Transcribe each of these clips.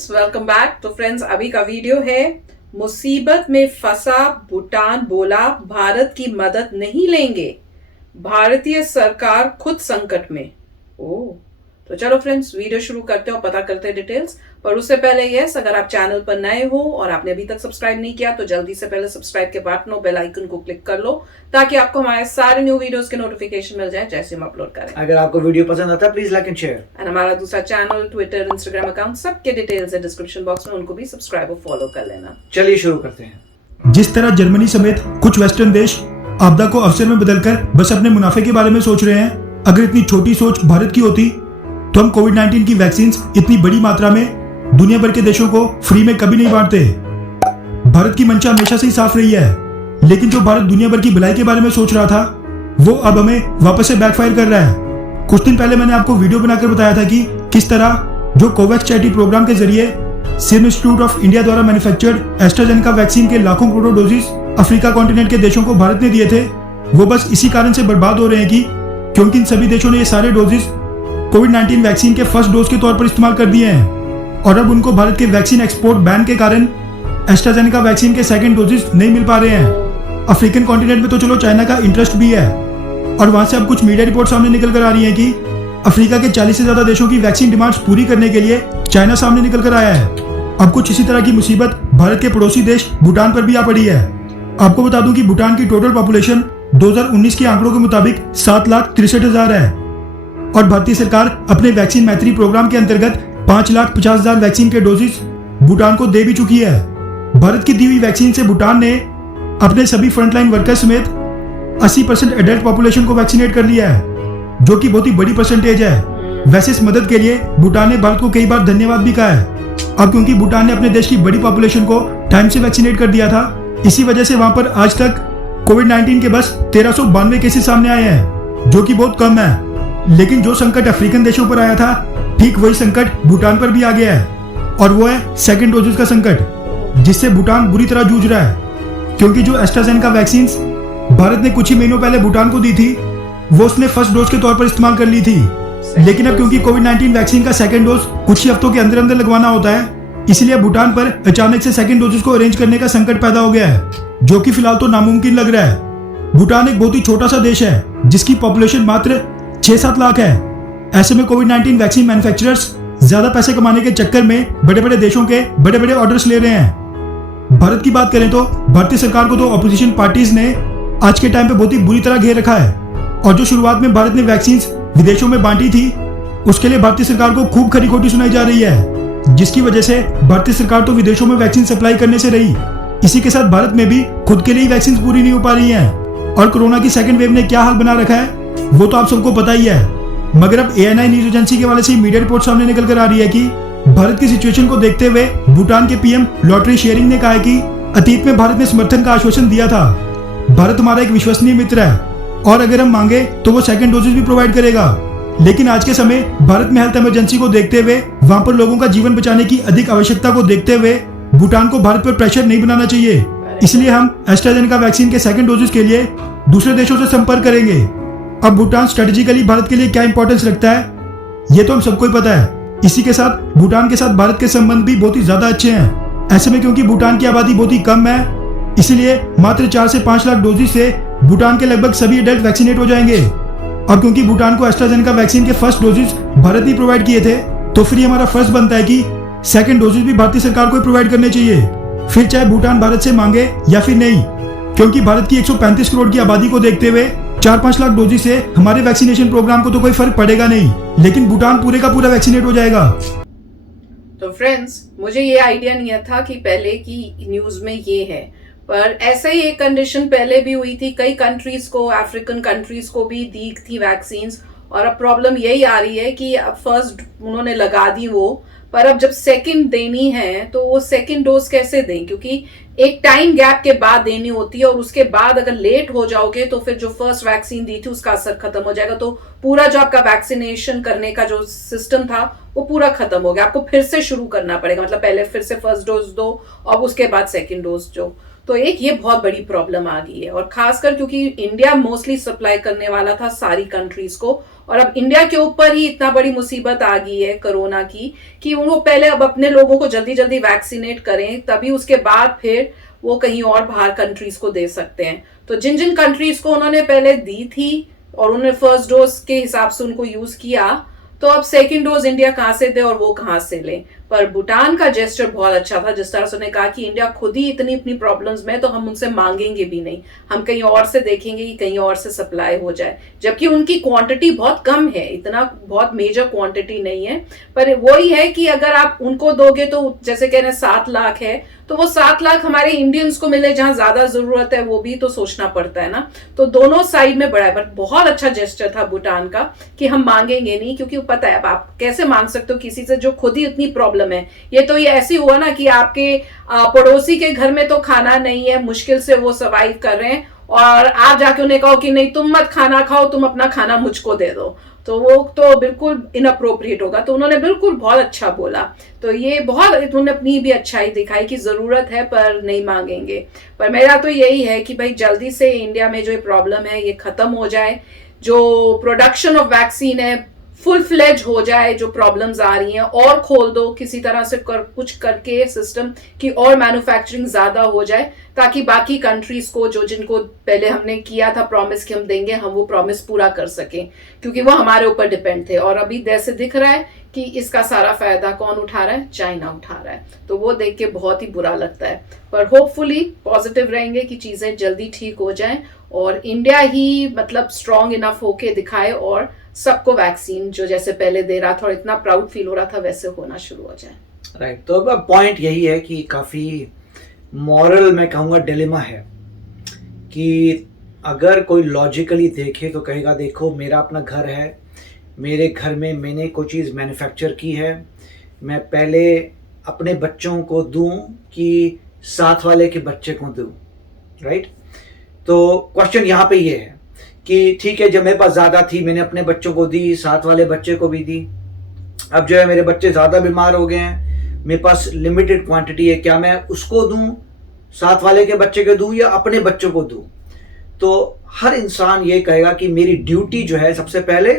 Friends, welcome back. तो friends, अभी का वीडियो है मुसीबत में फंसा भूटान बोला भारत की मदद नहीं लेंगे, भारतीय सरकार खुद संकट में। ओह, तो चलो फ्रेंड्स वीडियो शुरू करते हैं और पता करते हैं डिटेल्स। पर उससे पहले यस, अगर आप चैनल पर नए हो और आपने अभी तक सब्सक्राइब नहीं किया तो जल्दी से पहले सब्सक्राइब के बटन और बेल आइकन को क्लिक कर लो ताकि आपको हमारे सारे न्यू वीडियोस के नोटिफिकेशन मिल जाए जैसे हम अपलोड करें। अगर आपको वीडियो पसंद आता है please like and share. And हमारा दूसरा चैनल, ट्विटर, इंस्टाग्राम अकाउंट सबके डिटेल्स है डिस्क्रिप्शन बॉक्स में, उनको भी सब्सक्राइब और फॉलो कर लेना। चलिए शुरू करते हैं। जिस तरह जर्मनी समेत कुछ वेस्टर्न देश आपदा को अवसर में बदलकर बस अपने मुनाफे के बारे में सोच रहे हैं, अगर इतनी छोटी सोच भारत की होती तो हम कोविड-19 की वैक्सीन इतनी बड़ी मात्रा में दुनिया भर के देशों को फ्री में कभी नहीं बांटते। भारत की मंशा हमेशा से ही साफ रही है, लेकिन जो भारत दुनिया भर की भलाई के बारे में सोच रहा था वो अब हमें वापस से बैकफायर कर रहा है। कुछ दिन पहले मैंने आपको वीडियो बनाकर बताया था कि किस तरह जो कोवैक्स चैरिटी प्रोग्राम के जरिए सीरम इंस्टीट्यूट ऑफ इंडिया द्वारा मैन्युफैक्चर्ड एस्ट्राजेनेका वैक्सीन के लाखों करोड़ डोजेस अफ्रीका कॉन्टिनेंट के देशों को भारत ने दिए थे, वो बस इसी कारण से बर्बाद हो रहे हैं कि क्योंकि इन सभी देशों ने ये सारे डोजेस कोविड-19 वैक्सीन के फर्स्ट डोज के तौर पर इस्तेमाल कर दिए हैं और अब उनको भारत के वैक्सीन एक्सपोर्ट बैन के कारण एस्ट्राजेनेका वैक्सीन के सेकंड डोजेस नहीं मिल पा रहे हैं। अफ्रीकन कॉन्टिनेंट में तो चलो चाइना का इंटरेस्ट भी है और वहां से अब कुछ मीडिया रिपोर्ट सामने निकल कर आ रही है कि अफ्रीका के 40 से ज्यादा देशों की वैक्सीन डिमांड्स पूरी करने के लिए चाइना सामने निकल कर आया है। अब कुछ इसी तरह की मुसीबत भारत के पड़ोसी देश भूटान पर भी आ पड़ी है। आपको बता दूं कि भूटान की टोटल पॉपुलेशन 2019 के आंकड़ों के मुताबिक 7,63,000 है और भारतीय सरकार अपने वैक्सीन मैत्री प्रोग्राम के अंतर्गत 5,50,000 वैक्सीन के डोजेस भूटान को दे भी चुकी है। भारत की दी हुई वैक्सीन से भूटान ने अपने सभी फ्रंटलाइन वर्कर्स समेत 80% एडल्ट पॉपुलेशन को वैक्सीनेट कर लिया है, जो कि बहुत ही बड़ी परसेंटेज है। वैसे इस मदद के लिए भूटान ने भारत को कई बार धन्यवाद भी कहा है। अब क्योंकि भूटान ने अपने देश की बड़ी पॉपुलेशन को टाइम से वैक्सीनेट कर दिया था, इसी वजह से वहां पर आज तक कोविड-19 के बस 1392 केसेस सामने आए हैं, जो कि बहुत कम है। लेकिन जो संकट अफ्रीकन देशों पर आया था, ठीक वही संकट भूटान पर भी आ गया है और वो है सेकंड डोजेस का संकट, जिससे भूटान बुरी तरह जूझ रहा है। क्योंकि जो एस्ट्राजेनेका वैक्सीन भारत ने कुछ ही महीनों पहले भूटान को दी थी वो उसने फर्स्ट डोज के तौर पर इस्तेमाल कर ली थी, लेकिन अब क्योंकि कोविड-19 वैक्सीन का सेकंड डोज कुछ ही हफ्तों के अंदर अंदर लगवाना होता है, इसलिए भूटान पर अचानक से सेकंड डोजेस को अरेंज करने का संकट पैदा हो गया है, जो कि फिलहाल तो नामुमकिन लग रहा है। भूटान एक बहुत ही छोटा सा देश है जिसकी पॉपुलेशन मात्र 6-7 लाख है। ऐसे में कोविड-19 वैक्सीन मैन्युफैक्चरर्स ज्यादा पैसे कमाने के चक्कर में बड़े बड़े देशों के बड़े बड़े ऑर्डर्स ले रहे हैं। भारत की बात करें तो भारतीय सरकार को तो ऑपोजिशन पार्टीज ने आज के टाइम पे बहुत ही बुरी तरह घेर रखा है और जो शुरुआत में भारत ने वैक्सीन विदेशों में बांटी थी उसके लिए भारतीय सरकार को खूब खरी खोटी सुनाई जा रही है, जिसकी वजह से भारतीय सरकार तो विदेशों में वैक्सीन सप्लाई करने से रही। इसी के साथ भारत में भी खुद के लिए वैक्सीन पूरी नहीं हो पा रही है और कोरोना की सेकंड वेव ने क्या हाल बना रखा है वो तो आप सबको पता ही है। मगर अब ANI न्यूज एजेंसी के वाले से मीडिया रिपोर्ट सामने निकल कर आ रही है कि भारत की सिचुएशन को देखते हुए भूटान के PM लॉटरी शेयरिंग ने कहा है कि अतीत में भारत ने समर्थन का आश्वासन दिया था। भारत हमारा एक विश्वसनीय मित्र है और अगर हम मांगे तो वो सेकंड डोजेस भी प्रोवाइड करेगा, लेकिन आज के समय भारत में हेल्थ इमरजेंसी को देखते हुए वहां पर लोगों का जीवन बचाने की अधिक आवश्यकता को देखते हुए भूटान को भारत पर प्रेशर नहीं बनाना चाहिए। इसलिए हम एस्ट्राजेनेका वैक्सीन के सेकंड डोजेस के लिए दूसरे देशों से संपर्क करेंगे। अब भूटान स्ट्रेटेजिकली भारत के लिए क्या इंपॉर्टेंस रखता है ये तो हम सबको ही पता है। इसी के साथ भूटान के साथ भारत के संबंध भी बहुत ही ज्यादा अच्छे हैं। ऐसे में क्योंकि भूटान की आबादी बहुत ही कम है, इसलिए मात्र 4 से 5 लाख डोजेस से भूटान के लगभग सभी एडल्ट वैक्सीनेट हो जाएंगे। और क्योंकि भूटान को एस्ट्राजेनेका वैक्सीन के फर्स्ट डोजेस भारत ने प्रोवाइड किए थे, तो फिर हमारा फर्ज बनता है कि सेकंड डोजेस भी भारतीय सरकार को प्रोवाइड करने चाहिए, फिर चाहे भूटान भारत से मांगे या फिर नहीं। क्योंकि भारत की 135 करोड़ की आबादी को देखते हुए 4-5 लाख डोजेस से हमारे वैक्सीनेशन प्रोग्राम को तो कोई फर्क पड़ेगा नहीं, लेकिन भूटान पूरे का पूरा वैक्सीनेट हो जाएगा। तो फ्रेंड्स, मुझे ये आइडिया नहीं था कि पहले की न्यूज में ये है, पर ऐसे ही एक कंडीशन पहले भी हुई थी। कई कंट्रीज को, अफ्रीकन कंट्रीज को भी दी थी वैक्सीन और अब प्रॉब्लम यही आ रही है कि अब फर्स्ट उन्होंने लगा दी वो, पर अब जब सेकंड देनी है तो वो सेकंड डोज कैसे दें, क्योंकि एक टाइम गैप के बाद देनी होती है और उसके बाद अगर लेट हो जाओगे तो फिर जो फर्स्ट वैक्सीन दी थी उसका असर खत्म हो जाएगा, तो पूरा जो आपका वैक्सीनेशन करने का जो सिस्टम था वो पूरा खत्म हो गया। आपको फिर से शुरू करना पड़ेगा, मतलब पहले फिर से फर्स्ट डोज दो और उसके बाद सेकंड डोज दो। तो एक ये बहुत बड़ी प्रॉब्लम आ गई है और खासकर क्योंकि इंडिया मोस्टली सप्लाई करने वाला था सारी कंट्रीज को और अब इंडिया के ऊपर ही इतना बड़ी मुसीबत आ गई है कोरोना की कि वो पहले अब अपने लोगों को जल्दी जल्दी वैक्सीनेट करें, तभी उसके बाद फिर वो कहीं और बाहर कंट्रीज को दे सकते हैं। तो जिन जिन कंट्रीज को उन्होंने पहले दी थी और उन्होंने फर्स्ट डोज के हिसाब से उनको यूज किया, तो अब सेकंड डोज इंडिया कहां से दे और वो कहां से ले। पर भूटान का जेस्चर बहुत अच्छा था, जिस तरह से उन्होंने कहा कि इंडिया खुद ही इतनी अपनी प्रॉब्लम्स में, तो हम उनसे मांगेंगे भी नहीं, हम कहीं और से देखेंगे कि कहीं और से सप्लाई हो जाए, जबकि उनकी क्वांटिटी बहुत कम है, इतना बहुत मेजर क्वांटिटी नहीं है। पर वही है कि अगर आप उनको दोगे तो जैसे कह रहे हैं 7 लाख है, तो वो 7 लाख हमारे इंडियंस को मिले जहां ज्यादा जरूरत है, वो भी तो सोचना पड़ता है ना। तो दोनों साइड में बड़ा है, बट बहुत अच्छा जेस्चर था भूटान का कि हम मांगेंगे नहीं, क्योंकि पता है अब आप कैसे मांग सकते हो किसी से जो खुद ही इतनी प्रॉब्लम है। ये तो ये ऐसी हुआ ना कि आपके पड़ोसी के घर में तो खाना नहीं है, मुश्किल से वो सर्वाइव कर रहे हैं, और आप जाके उन्हें कहो कि नहीं तुम मत खाना खाओ, तुम अपना खाना मुझको दे दो, तो वो तो बिल्कुल इनअप्रोप्रिएट होगा। तो उन्होंने बिल्कुल बहुत अच्छा बोला, तो ये बहुत उन्होंने अपनी भी अच्छाई दिखाई कि जरूरत है पर नहीं मांगेंगे। पर मेरा तो यही है कि भाई जल्दी से इंडिया में जो प्रॉब्लम है ये खत्म हो जाए, जो प्रोडक्शन ऑफ वैक्सीन है फुल फ्लेज हो जाए, जो प्रॉब्लम्स आ रही हैं और खोल दो किसी तरह से कुछ करके सिस्टम की, और मैन्युफैक्चरिंग ज्यादा हो जाए, ताकि बाकी कंट्रीज को जो जिनको पहले हमने किया था प्रॉमिस कि हम देंगे, हम वो प्रॉमिस पूरा कर सकें, क्योंकि वो हमारे ऊपर डिपेंड थे। और अभी जैसे दिख रहा है कि इसका सारा फायदा कौन उठा रहा है, चाइना उठा रहा है, तो वो देख के बहुत ही बुरा लगता है। पर होपफुली पॉजिटिव रहेंगे कि चीजें जल्दी ठीक हो जाएं और इंडिया ही मतलब स्ट्रांग इनफ होके दिखाए और सबको वैक्सीन जो जैसे पहले दे रहा था और इतना प्राउड फील हो रहा था वैसे होना शुरू हो जाए। राइट, तो अब पॉइंट यही है कि काफ़ी मॉरल मैं कहूँगा डिलेमा है कि अगर कोई लॉजिकली देखे तो कहेगा देखो मेरा अपना घर है, मेरे घर में मैंने कोई चीज़ मैन्युफैक्चर की है, मैं पहले अपने बच्चों को दूं कि साथ वाले के बच्चे को दूं, राइट। तो क्वेश्चन यहाँ पे ये है कि ठीक है, जब मेरे पास ज़्यादा थी मैंने अपने बच्चों को दी, साथ वाले बच्चे को भी दी। अब जो है मेरे बच्चे ज़्यादा बीमार हो गए हैं, मेरे पास लिमिटेड क्वांटिटी है, क्या मैं उसको दूं, साथ वाले के बच्चे को दूं या अपने बच्चों को दूं? तो हर इंसान ये कहेगा कि मेरी ड्यूटी जो है सबसे पहले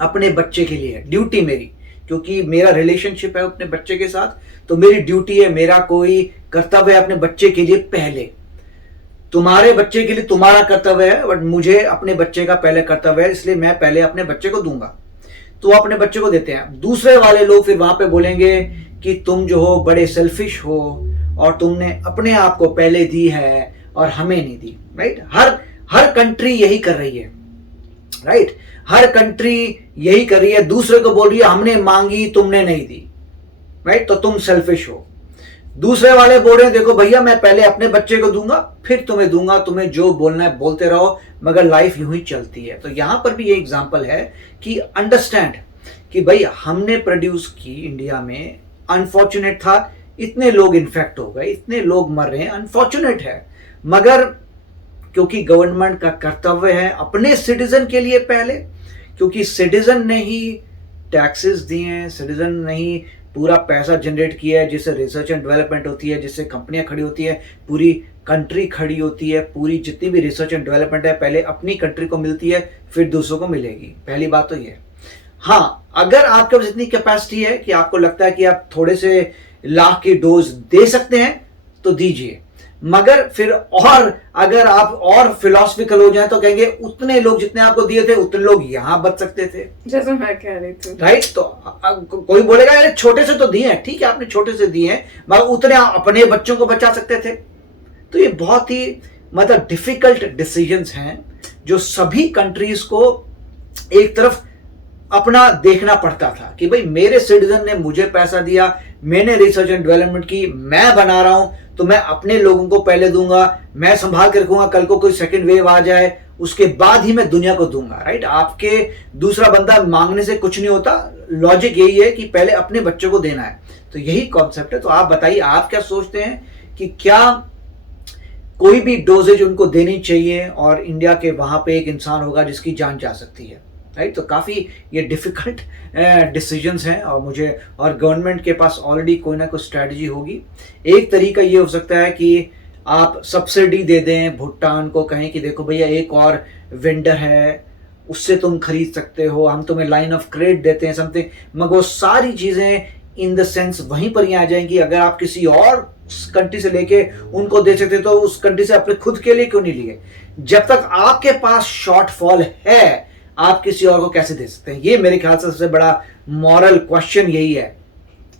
अपने बच्चे के लिए है, ड्यूटी मेरी, क्योंकि मेरा रिलेशनशिप है अपने बच्चे के साथ, तो मेरी ड्यूटी है, मेरा कोई कर्तव्य है अपने बच्चे के लिए पहले। तुम्हारे बच्चे के लिए तुम्हारा कर्तव्य है, बट मुझे अपने बच्चे का पहले कर्तव्य है, इसलिए मैं पहले अपने बच्चे को दूंगा। तो अपने बच्चे को देते हैं। दूसरे वाले लोग फिर वहां पे बोलेंगे कि तुम जो हो बड़े सेल्फिश हो और तुमने अपने आप को पहले दी है और हमें नहीं दी, राइट। हर कंट्री यही कर रही है, राइट। हर कंट्री यही कर रही है, दूसरे को बोल रही है हमने मांगी तुमने नहीं दी, राइट, तो तुम सेल्फिश हो। दूसरे वाले बोल रहे हैं देखो भैया मैं पहले अपने बच्चे को दूंगा फिर तुम्हें दूंगा, तुम्हें जो बोलना है बोलते रहो, मगर लाइफ यूं ही चलती है। तो यहां पर भी ये एग्जांपल है कि अंडरस्टैंड कि भाई हमने प्रोड्यूस की इंडिया में, अनफॉर्चुनेट था, इतने लोग इन्फेक्ट हो गए, इतने लोग मर रहे हैं, अनफॉर्चुनेट है, मगर क्योंकि गवर्नमेंट का कर्तव्य है अपने सिटीजन के लिए पहले, क्योंकि सिटीजन ने ही टैक्सेस दिए हैं, सिटीजन ने ही पूरा पैसा जनरेट किया है, जिससे रिसर्च एंड डेवलपमेंट होती है, जिससे कंपनियां खड़ी होती है, पूरी कंट्री खड़ी होती है, पूरी जितनी भी रिसर्च एंड डेवलपमेंट है पहले अपनी कंट्री को मिलती है फिर दूसरों को मिलेगी। पहली बात तो ये। हाँ, अगर आपके पास इतनी कैपेसिटी है कि आपको लगता है कि आप थोड़े से लाख की डोज दे सकते हैं तो दीजिए, मगर फिर और अगर आप और फिलोसफिकल हो जाए तो कहेंगे उतने लोग जितने आपको दिए थे उतने लोग यहां बच सकते थे, जैसे मैं कह रही थी, राइट। तो कोई बोलेगा अरे छोटे से तो दिए हैं, ठीक है आपने छोटे से दिए हैं, मगर उतने अपने बच्चों को बचा सकते थे। तो ये बहुत ही मतलब डिफिकल्ट डिसीजंस हैं जो सभी कंट्रीज को एक तरफ अपना देखना पड़ता था कि भाई मेरे सिटीजन ने मुझे पैसा दिया, मैंने रिसर्च एंड डेवलपमेंट की, मैं बना रहा हूं, तो मैं अपने लोगों को पहले दूंगा, मैं संभाल के रखूंगा, कल को कोई सेकंड वेव आ जाए उसके बाद ही मैं दुनिया को दूंगा, राइट। आपके दूसरा बंदा मांगने से कुछ नहीं होता, लॉजिक यही है कि पहले अपने बच्चों को देना है। तो यही कॉन्सेप्ट है। तो आप बताइए आप क्या सोचते हैं कि क्या कोई भी डोजेज उनको देनी चाहिए और इंडिया के वहां पे एक इंसान होगा जिसकी जान जा सकती है, राइट। तो काफ़ी ये डिफ़िकल्ट डिसीजंस हैं और गवर्नमेंट के पास ऑलरेडी कोई ना कोई स्ट्रैटेजी होगी। एक तरीका ये हो सकता है कि आप सब्सिडी दे दें, भूटान को कहें कि देखो भैया एक और वेंडर है, उससे तुम खरीद सकते हो, हम तुम्हें लाइन ऑफ क्रेडिट देते हैं समथिंग, मगर वो सारी चीजें इन द सेंस वहीं पर ही आ जाएंगी। अगर आप किसी और कंट्री से लेके उनको दे सकते तो उस कंट्री से अपने खुद के लिए क्यों नहीं लिए? जब तक आपके पास शॉर्टफॉल है, आप किसी और को कैसे दे सकते हैं? ये मेरे ख्याल से सबसे बड़ा मॉरल क्वेश्चन यही है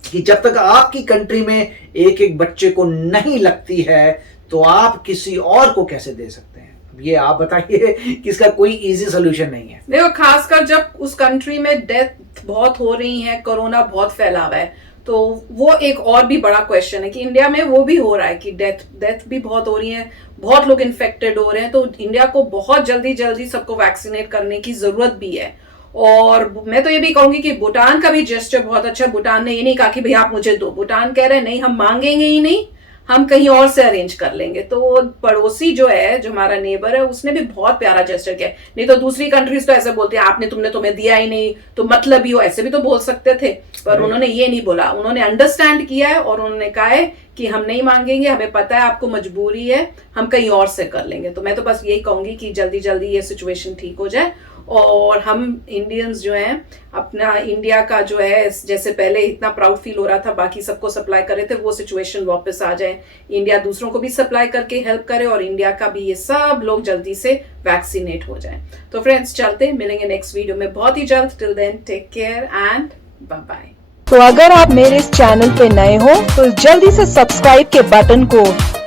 कि जब तक आपकी कंट्री में एक एक बच्चे को नहीं लगती है तो आप किसी और को कैसे दे सकते हैं? ये आप बताइए कि इसका कोई इजी सोल्यूशन नहीं है। देखो, खासकर जब उस कंट्री में डेथ बहुत हो रही है, कोरोना बहुत फैला हुआ है, तो वो एक और भी बड़ा क्वेश्चन है कि इंडिया में वो भी हो रहा है कि डेथ भी बहुत हो रही है, बहुत लोग इन्फेक्टेड हो रहे हैं, तो इंडिया को बहुत जल्दी सबको वैक्सीनेट करने की जरूरत भी है। और मैं तो ये भी कहूंगी कि भूटान का भी जेस्चर बहुत अच्छा। भूटान ने ये नहीं कहा कि भैया आप मुझे दो, भूटान कह रहे हैं नहीं हम मांगेंगे ही नहीं, हम कहीं और से अरेंज कर लेंगे। तो पड़ोसी जो है, जो हमारा नेबर है, उसने भी बहुत प्यारा जेस्चर किया। नहीं तो दूसरी कंट्रीज तो ऐसे बोलती है आपने तुम्हें दिया ही नहीं तो मतलब ही हो, ऐसे भी तो बोल सकते थे, पर उन्होंने ये नहीं बोला। उन्होंने अंडरस्टैंड किया है और उन्होंने कहा है कि हम नहीं मांगेंगे, हमें पता है आपको मजबूरी है, हम कहीं और से कर लेंगे। तो मैं तो बस यही कहूंगी कि जल्दी ये सिचुएशन ठीक हो जाए और हम इंडियंस जो हैं अपना इंडिया का जो है, जैसे पहले इतना प्राउड फील हो रहा था बाकी सबको सप्लाई कर रहे थे, वो सिचुएशन वापस आ जाए। इंडिया दूसरों को भी सप्लाई करके हेल्प करे और इंडिया का भी ये सब लोग जल्दी से वैक्सीनेट हो जाए। तो फ्रेंड्स चलते मिलेंगे नेक्स्ट वीडियो में बहुत ही जल्द। Till then take care and bye bye. तो अगर आप मेरे इस चैनल पे नए हो तो जल्दी से सब्सक्राइब के बटन को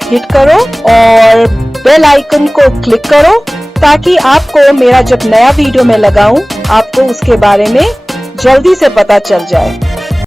हिट करो और बेल आइकन को क्लिक करो ताकि आपको मेरा जब नया वीडियो मैं लगाऊं आपको उसके बारे में जल्दी से पता चल जाए।